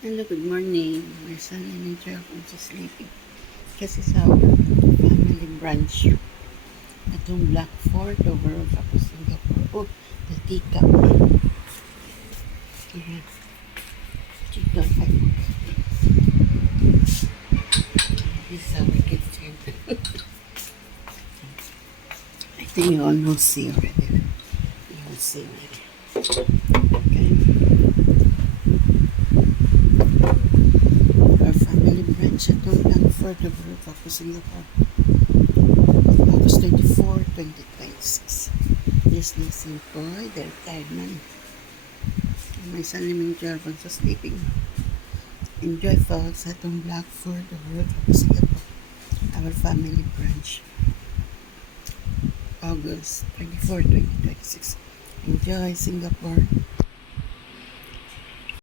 Hello, good morning. My son and I are also sleeping. Kasi sa family branch. Itong Black Fort overall ako Singapore. Oh, the teacup. Yeah. Teacup. This is how we get here. I think you all will see already. You will see already. Okay. Our family branch itong Black Fort overall ako Singapore. August 24, 2026. This lesson for the retired man. My son liming Jarvan sa sleeping. Enjoy folks sa itong Black Fort overall ako Singapore. Our family branch. August 24, 2026. Enjoy Singapore.